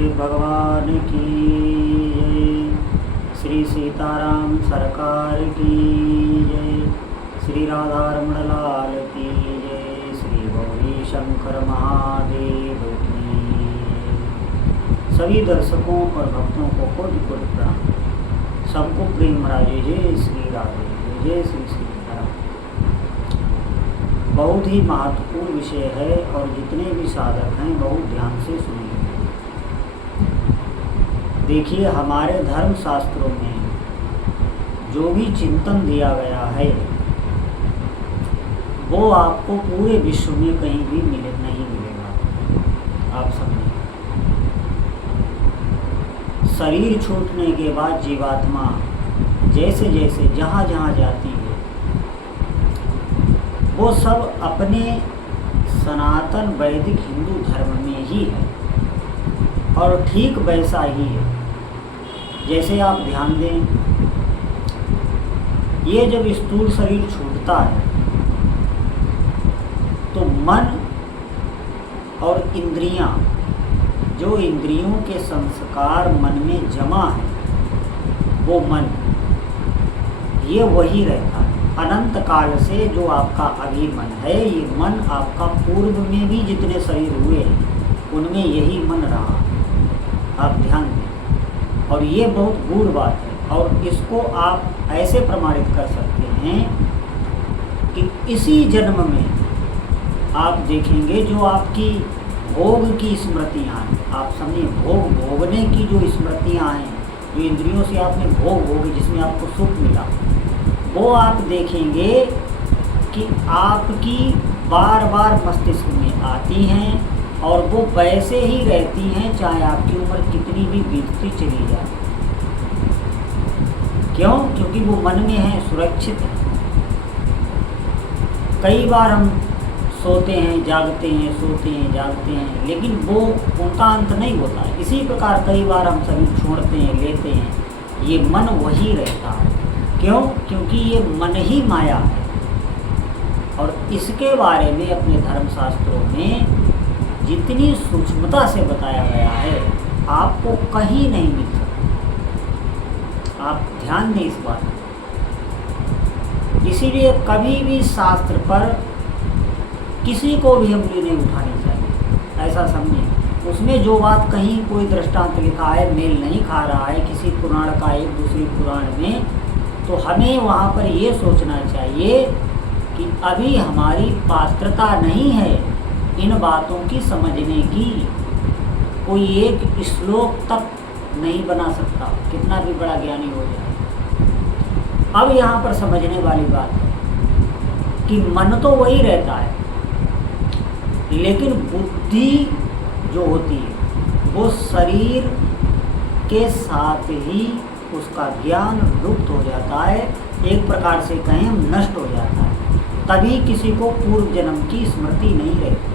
भगवान की जय। श्री सीताराम सरकार की जय। श्री राधारमण लाल की जय। श्री गौरी शंकर महादेव की जय। सभी दर्शकों और भक्तों को कोटि कोटि प्रणाम। सबको प्रेम राजे जय श्री राधे जय श्री सीताराम। बहुत ही महत्वपूर्ण विषय है और जितने भी साधक हैं बहुत ध्यान से सुनिए। देखिए, हमारे धर्म शास्त्रों में जो भी चिंतन दिया गया है वो आपको पूरे विश्व में कहीं भी नहीं मिलेगा। आप समझिए, शरीर छूटने के बाद जीवात्मा जैसे जैसे जहाँ जहाँ जाती है वो सब अपने सनातन वैदिक हिंदू धर्म में ही है और ठीक वैसा ही है। जैसे आप ध्यान दें, ये जब स्थूल शरीर छूटता है तो मन और इंद्रियां, जो इंद्रियों के संस्कार मन में जमा है वो मन, ये वही रहता है अनंत काल से। जो आपका अभी मन है, ये मन आपका पूर्व में भी जितने शरीर हुए हैं उनमें यही मन रहा। आप ध्यान दें, और ये बहुत गूढ़ बात है और इसको आप ऐसे प्रमाणित कर सकते हैं कि इसी जन्म में आप देखेंगे जो आपकी भोग की स्मृतियाँ हैं, आप समझिए भोग भोगने की जो स्मृतियाँ हैं, जो इंद्रियों से आपने भोग भोगे जिसमें आपको सुख मिला, वो आप देखेंगे कि आपकी बार बार मस्तिष्क में आती हैं और वो वैसे ही रहती हैं चाहे आपकी उम्र कितनी भी बीतती चली जाए। क्यों? क्योंकि वो मन में है, सुरक्षित है। कई बार हम सोते हैं जागते हैं, सोते हैं जागते हैं, लेकिन वो उनका अंत नहीं होता है। इसी प्रकार कई बार हम सभी छोड़ते हैं, लेते हैं, ये मन वही रहता है। क्यों? क्योंकि ये मन ही माया है और इसके बारे में अपने धर्मशास्त्रों में जितनी सूक्ष्मता से बताया गया है आपको कहीं नहीं मिल सकता। आप ध्यान दें इस बात पर। इसीलिए कभी भी शास्त्र पर किसी को भी उंगली नहीं उठानी चाहिए। ऐसा समझिए, उसमें जो बात कहीं कोई दृष्टांत लिखा है मेल नहीं खा रहा है किसी पुराण का एक दूसरे पुराण में, तो हमें वहाँ पर ये सोचना चाहिए कि अभी हमारी पात्रता नहीं है इन बातों की समझने की। कोई एक श्लोक तक नहीं बना सकता, कितना भी बड़ा ज्ञानी हो जाए। अब यहाँ पर समझने वाली बात है कि मन तो वही रहता है, लेकिन बुद्धि जो होती है वो शरीर के साथ ही उसका ज्ञान लुप्त हो जाता है, एक प्रकार से कहें नष्ट हो जाता है। तभी किसी को पूर्व जन्म की स्मृति नहीं रहती।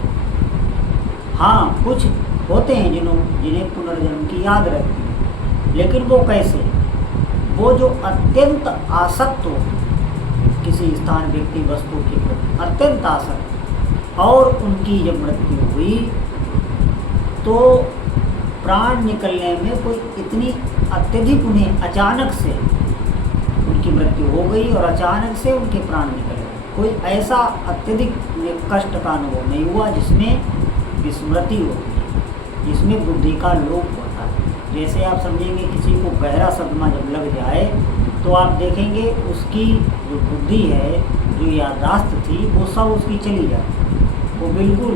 हाँ, कुछ होते हैं जिन्हें पुनर्जन्म की याद रहती है, लेकिन वो कैसे? वो जो अत्यंत आसक्त हो किसी स्थान, व्यक्ति, वस्तु के प्रति अत्यंत आसक्त, और उनकी जब मृत्यु हुई तो प्राण निकलने में कोई इतनी अत्यधिक उन्हें अचानक से उनकी मृत्यु हो गई और अचानक से उनके प्राण निकल गए। कोई ऐसा अत्यधिक कष्ट का अनुभव नहीं हुआ जिसमें विस्मृति होती है, जिसमें बुद्धि का लोप होता है। जैसे आप समझेंगे किसी को गहरा सदमा जब लग जाए तो आप देखेंगे उसकी जो बुद्धि है, जो याददाश्त थी, वो सब उसकी चली जाती है। वो बिल्कुल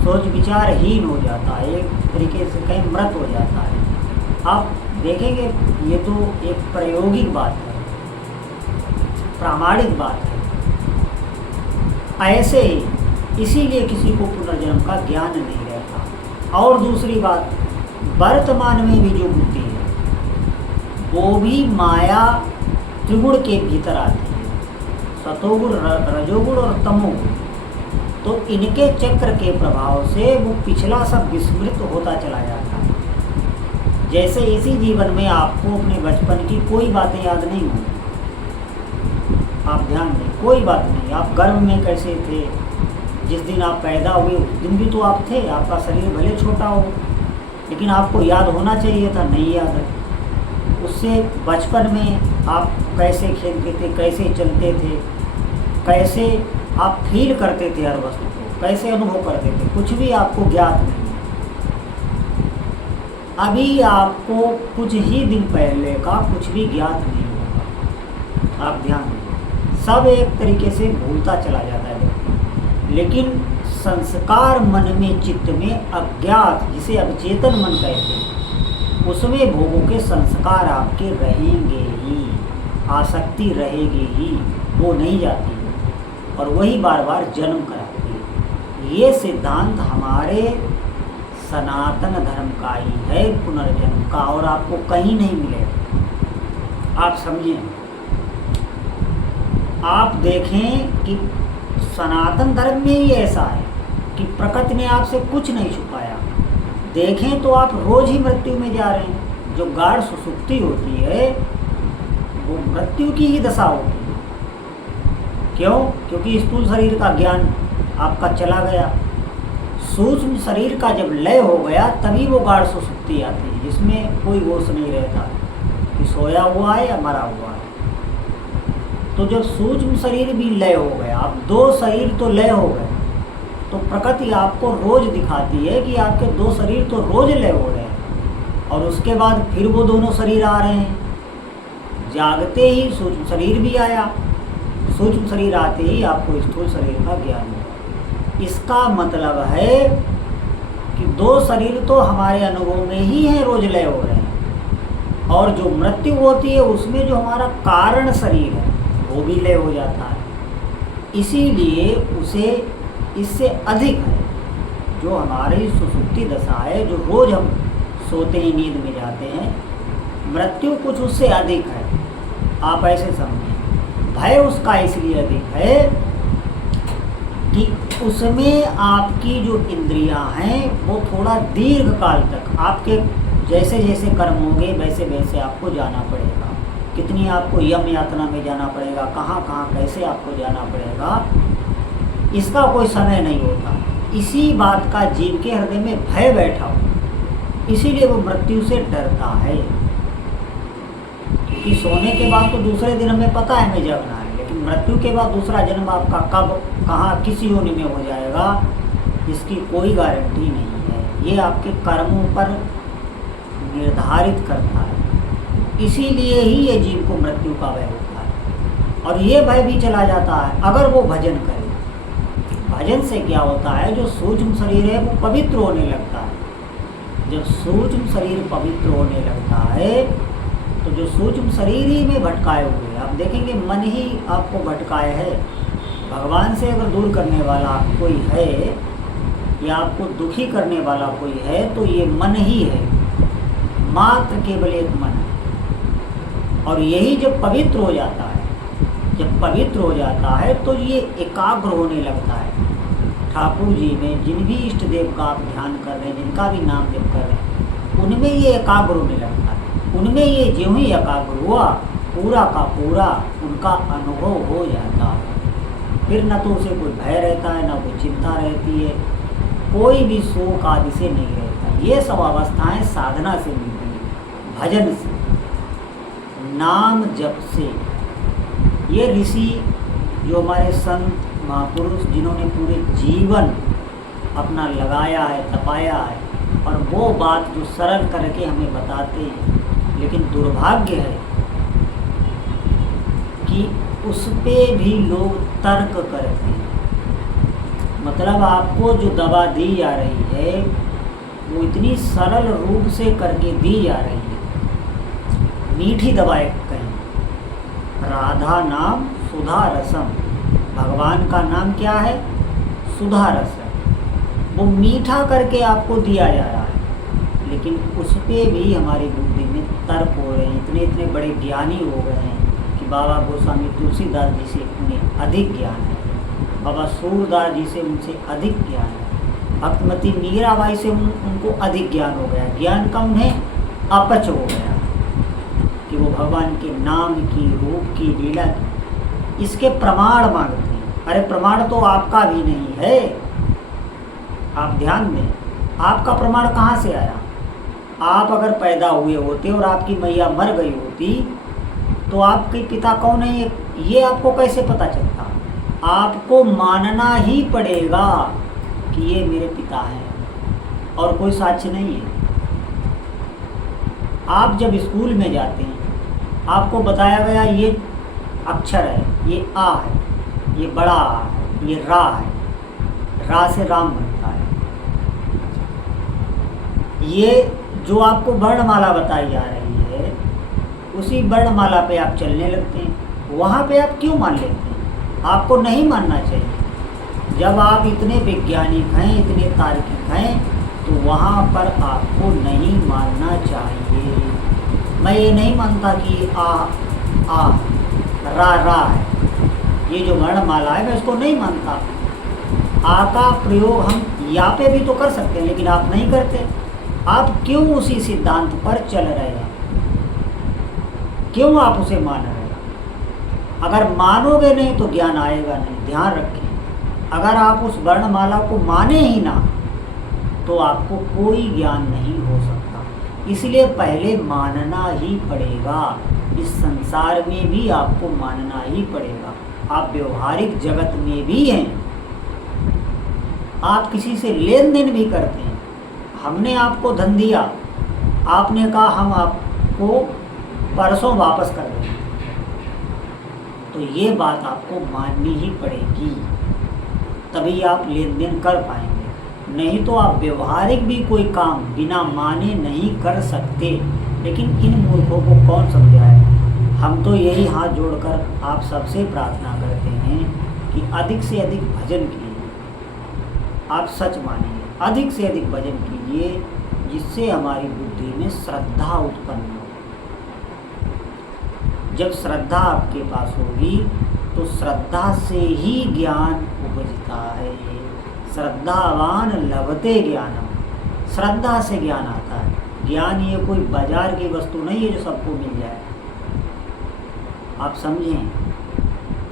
सोच विचारहीन हो जाता है, एक तरीके से कहीं मृत हो जाता है। आप देखेंगे ये तो एक प्रायोगिक बात है, प्रामाणिक बात है। ऐसे ही इसीलिए किसी को पुनर्जन्म का ज्ञान नहीं रहता। और दूसरी बात, वर्तमान में भी जो बुद्धि है वो भी माया त्रिगुण के भीतर आती है, सतोगुण, रजोगुण और तमोगुण। तो इनके चक्र के प्रभाव से वो पिछला सब विस्मृत होता चला जाता है। जैसे इसी जीवन में आपको अपने बचपन की कोई बातें याद नहीं होंगी। आप ध्यान दें, कोई बात नहीं। आप गर्भ में कैसे थे, जिस दिन आप पैदा हुए उस दिन भी तो आप थे, आपका शरीर भले छोटा हो, लेकिन आपको याद होना चाहिए था, नहीं याद है। उससे बचपन में आप कैसे खेलते थे, कैसे चलते थे, कैसे आप फील करते थे हर वस्तु को, कैसे अनुभव करते थे, कुछ भी आपको ज्ञात नहीं है। अभी आपको कुछ ही दिन पहले का कुछ भी ज्ञात नहीं होगा। आप ध्यान दें, सब एक तरीके से भूलता चला जाता है व्यक्ति। लेकिन संस्कार मन में, चित्त में अज्ञात, जिसे अवचेतन मन कहते हैं, उसमें भोगों के संस्कार आपके रहेंगे ही, आसक्ति रहेगी ही, वो नहीं जाती और वही बार बार जन्म कराती है। ये सिद्धांत हमारे सनातन धर्म का ही है, पुनर्जन्म का, और आपको कहीं नहीं मिलेगा। आप समझें, आप देखें कि सनातन धर्म में ही ऐसा है कि प्रकृति ने आपसे कुछ नहीं छुपाया। देखें तो आप रोज ही मृत्यु में जा रहे हैं। जो गाढ़ सुसुप्ति होती है वो मृत्यु की ही दशा होती है। क्यों? क्योंकि स्थूल शरीर का ज्ञान आपका चला गया, सूक्ष्म शरीर का जब लय हो गया तभी वो गाढ़ सुसुप्ति आती है, जिसमें कोई होश नहीं रहता कि सोया हुआ है या मरा हुआ है। तो जब सूक्ष्म शरीर भी लय हो गया, अब दो शरीर तो लय हो गए, तो प्रकृति आपको रोज दिखाती है कि आपके दो शरीर तो रोज लय हो रहे हैं, और उसके बाद फिर वो दोनों शरीर आ रहे हैं। जागते ही सूक्ष्म शरीर भी आया, सूक्ष्म शरीर आते ही आपको स्थूल शरीर का ज्ञान हुआ। इसका मतलब है कि दो शरीर तो हमारे अनुभव में ही हैं, रोज लय हो रहे हैं, और जो मृत्यु होती है उसमें जो हमारा कारण शरीर है वो भी लय हो जाता है। इसीलिए उसे इससे अधिक है जो हमारी सुसुप्ति दशा है, जो रोज हम सोते हैं, नींद में जाते हैं, मृत्यु कुछ उससे अधिक है। आप ऐसे समझें, भय उसका इसलिए अधिक है कि उसमें आपकी जो इंद्रियां हैं वो थोड़ा दीर्घ काल तक, आपके जैसे जैसे कर्म होंगे वैसे वैसे आपको जाना पड़ेगा। कितनी आपको यम यातना में जाना पड़ेगा, कहाँ कहाँ कैसे आपको जाना पड़ेगा, इसका कोई समय नहीं होता। इसी बात का जीव के हृदय में भय बैठा हो, इसीलिए वो मृत्यु से डरता है। क्योंकि सोने के बाद तो दूसरे दिन हमें पता है हमें जगना है, लेकिन मृत्यु के बाद दूसरा जन्म आपका कब, कहाँ, किस योनि में हो जाएगा, इसकी कोई गारंटी नहीं है। ये आपके कर्मों पर निर्धारित करता है। इसीलिए ही ये जीव को मृत्यु का भय होता है, और ये भय भी चला जाता है अगर वो भजन करे। भजन से क्या होता है, जो सूक्ष्म शरीर है वो पवित्र होने लगता है। जब सूक्ष्म शरीर पवित्र होने लगता है तो जो सूक्ष्म शरीर ही में भटकाए हुए, आप देखेंगे मन ही आपको भटकाए है। भगवान से अगर दूर करने वाला कोई है या आपको दुखी करने वाला कोई है तो ये मन ही है, मात्र केवल एक मन है। और यही जब पवित्र हो जाता है, जब पवित्र हो जाता है तो ये एकाग्र होने लगता है। ठाकुर जी में जिन भी इष्ट देव का आप ध्यान कर रहे हैं, जिनका भी नाम जप कर रहे हैं, उनमें ये एकाग्र होने लगता है। उनमें ये ज्यों ही एकाग्र हुआ, पूरा का पूरा उनका अनुभव हो जाता है। फिर न तो उसे कोई भय रहता है, न कोई चिंता रहती है, कोई भी शोक आदि से नहीं रहता। ये सब अवस्थाएं साधना से मिलती हैं, भजन से, नाम जप से। ये ऋषि जो हमारे संत महापुरुष, जिन्होंने पूरे जीवन अपना लगाया है, तपाया है, और वो बात जो सरल करके हमें बताते हैं, लेकिन दुर्भाग्य है कि उस पे भी लोग तर्क करते हैं। मतलब आपको जो दवा दी जा रही है वो इतनी सरल रूप से करके दी जा रही है, मीठी दवाएं कहें। राधा नाम सुधा रसम, भगवान का नाम क्या है? सुधा रस है। वो मीठा करके आपको दिया जा रहा है, लेकिन उस पर भी हमारी बुद्धि में तर्क हो रहे हैं। इतने इतने बड़े ज्ञानी हो गए हैं कि बाबा गोस्वामी तुलसीदास जी से उन्हें अधिक ज्ञान है, बाबा सूरदास जी से उनसे अधिक ज्ञान है, भक्तमती मीराबाई से उनको अधिक ज्ञान हो गया। ज्ञान का उन्हें अपच हो गया कि वो भगवान के नाम की, रूप की, लीला की, इसके प्रमाण मांगते हैं। अरे प्रमाण तो आपका भी नहीं है, आप ध्यान दें, आपका प्रमाण कहाँ से आया? आप अगर पैदा हुए होते और आपकी मैया मर गई होती तो आपके पिता कौन है ये आपको कैसे पता चलता? आपको मानना ही पड़ेगा कि ये मेरे पिता हैं और कोई साक्ष्य नहीं है। आप जब स्कूल में जाते हैं आपको बताया गया ये अक्षर है, ये आ है, ये बड़ा आ है, ये रा है, रा से राम बनता है। ये जो आपको वर्णमाला बताई जा रही है उसी वर्णमाला पे आप चलने लगते हैं। वहाँ पे आप क्यों मान लेते हैं? आपको नहीं मानना चाहिए। जब आप इतने वैज्ञानिक हैं, इतने तार्किक हैं, तो वहाँ पर आपको नहीं मानना चाहिए। मैं ये नहीं मानता कि आ रा है, ये जो वर्णमाला है मैं उसको नहीं मानता। आ का प्रयोग हम या पे भी तो कर सकते हैं, लेकिन आप नहीं करते। आप क्यों उसी सिद्धांत पर चल रहे हैं? क्यों आप उसे मान रहे हैं? अगर मानोगे नहीं तो ज्ञान आएगा नहीं, ध्यान रखें। अगर आप उस वर्णमाला को माने ही ना तो आपको कोई ज्ञान नहीं हो सकता। इसलिए पहले मानना ही पड़ेगा। इस संसार में भी आपको मानना ही पड़ेगा। आप व्यवहारिक जगत में भी हैं, आप किसी से लेन देन भी करते हैं। हमने आपको धन दिया, आपने कहा हम आपको परसों वापस कर देंगे, तो ये बात आपको माननी ही पड़ेगी, तभी आप लेन देन कर पाएंगे। नहीं तो आप व्यवहारिक भी कोई काम बिना माने नहीं कर सकते। लेकिन इन मूर्खों को कौन समझाए? हम तो यही हाथ जोड़कर आप सबसे प्रार्थना करते हैं कि अधिक से अधिक भजन कीजिए। आप सच मानिए, अधिक से अधिक भजन कीजिए, जिससे हमारी बुद्धि में श्रद्धा उत्पन्न हो। जब श्रद्धा आपके पास होगी तो श्रद्धा से ही ज्ञान उपजता है। श्रद्धावान लभते ज्ञानम, श्रद्धा से ज्ञान आता है। ज्ञान ये कोई बाजार की वस्तु नहीं है जो सबको मिल जाए। आप समझें,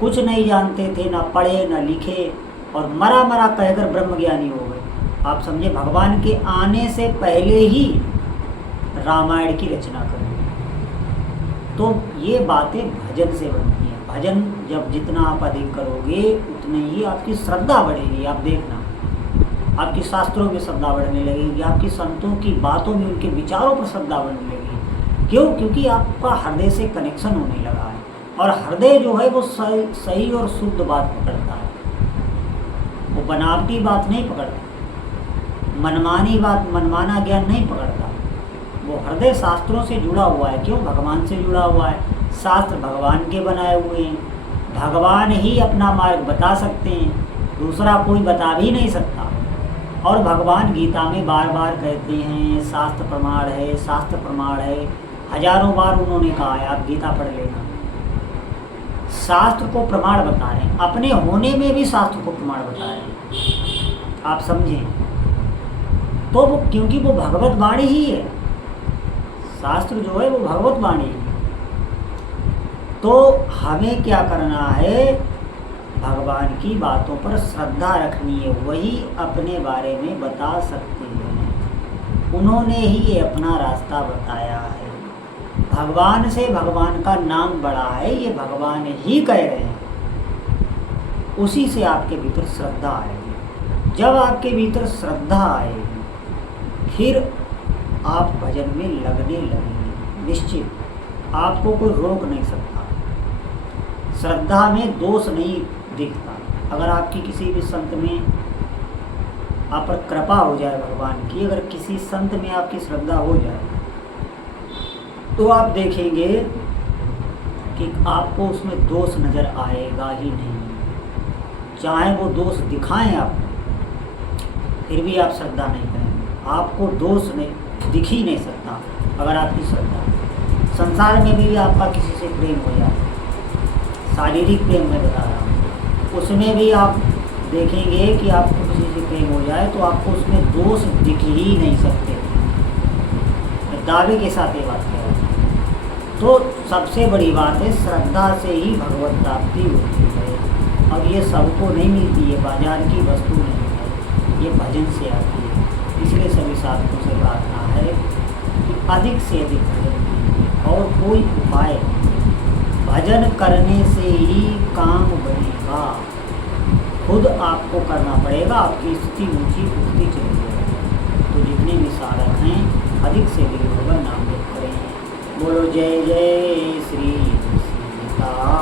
कुछ नहीं जानते थे, ना पढ़े ना लिखे, और मरा मरा कहकर ब्रह्मज्ञानी हो गए। आप समझे, भगवान के आने से पहले ही रामायण की रचना कर दी। तो ये बातें भजन से बनती हैं। भजन जब जितना आप अधिक करोगे उतनी ही आपकी श्रद्धा बढ़ेगी। आप देखना, आपकी शास्त्रों में श्रद्धा बढ़ने लगेगी, आपकी संतों की बातों में, उनके विचारों पर श्रद्धा बढ़ने लगेगी। क्यों? क्योंकि आपका हृदय से कनेक्शन होने लगा है, और हृदय जो है वो सही और शुद्ध बात पकड़ता है, वो बनावटी बात नहीं पकड़ता, मनमानी बात, मनमाना ज्ञान नहीं पकड़ता। वो हृदय शास्त्रों से जुड़ा हुआ है। क्यों? भगवान से जुड़ा हुआ है। शास्त्र भगवान के बनाए हुए हैं, भगवान ही अपना मार्ग बता सकते हैं, दूसरा कोई बता भी नहीं सकता। और भगवान गीता में बार बार कहते हैं शास्त्र प्रमाण है, शास्त्र प्रमाण है। हजारों बार उन्होंने कहा है, आप गीता पढ़ लेना। शास्त्र को प्रमाण बता रहे हैं, अपने होने में भी शास्त्र को प्रमाण बता रहे हैं। आप समझें, तो वो क्योंकि वो भगवत वाणी ही है, शास्त्र जो है वो भगवत वाणी है। तो हमें क्या करना है? भगवान की बातों पर श्रद्धा रखनी है। वही अपने बारे में बता सकते हैं, उन्होंने ही ये अपना रास्ता बताया है। भगवान से भगवान का नाम बड़ा है, ये भगवान ही कह रहे हैं। उसी से आपके भीतर श्रद्धा आएगी। जब आपके भीतर श्रद्धा आएगी फिर आप भजन में लगने लगेंगे। निश्चित आपको कोई रोक नहीं सकता। श्रद्धा में दोष नहीं दिखता। अगर आपकी किसी भी संत में आप पर कृपा हो जाए भगवान की, अगर किसी संत में आपकी श्रद्धा हो जाए तो आप देखेंगे कि आपको उसमें दोष नज़र आएगा ही नहीं। चाहे वो दोष दिखाएं आपको, फिर भी आप श्रद्धा नहीं करेंगे। आपको दोष नहीं दिख ही नहीं सकता अगर आपकी श्रद्धा। संसार में भी आपका किसी से प्रेम हो जाए, शारीरिक प्रेम मैं बता रहा हूँ, उसमें भी आप देखेंगे कि आपको किसी से प्रेम हो जाए तो आपको उसमें दोष दिख ही नहीं सकते। मैं दावे के साथ ये बात कह रहा हूँ। तो सबसे बड़ी बात है, श्रद्धा से ही भगवत प्राप्ति होती है, और ये सबको नहीं मिलती है, बाजार की वस्तु नहीं है, ये भजन से आती है। इसलिए सभी साधकों से प्रार्थना है अधिक से अधिक भजन कीजिए और कोई उपाय नहीं। भजन करने से ही काम बनेगा, खुद आपको करना पड़ेगा, आपकी स्थिति ऊंची उठती चली जाएगी। तो जितने भी साधक हैं अधिक से अधिक भगवान नाम जप करें। बोलो जय जय श्री सीता।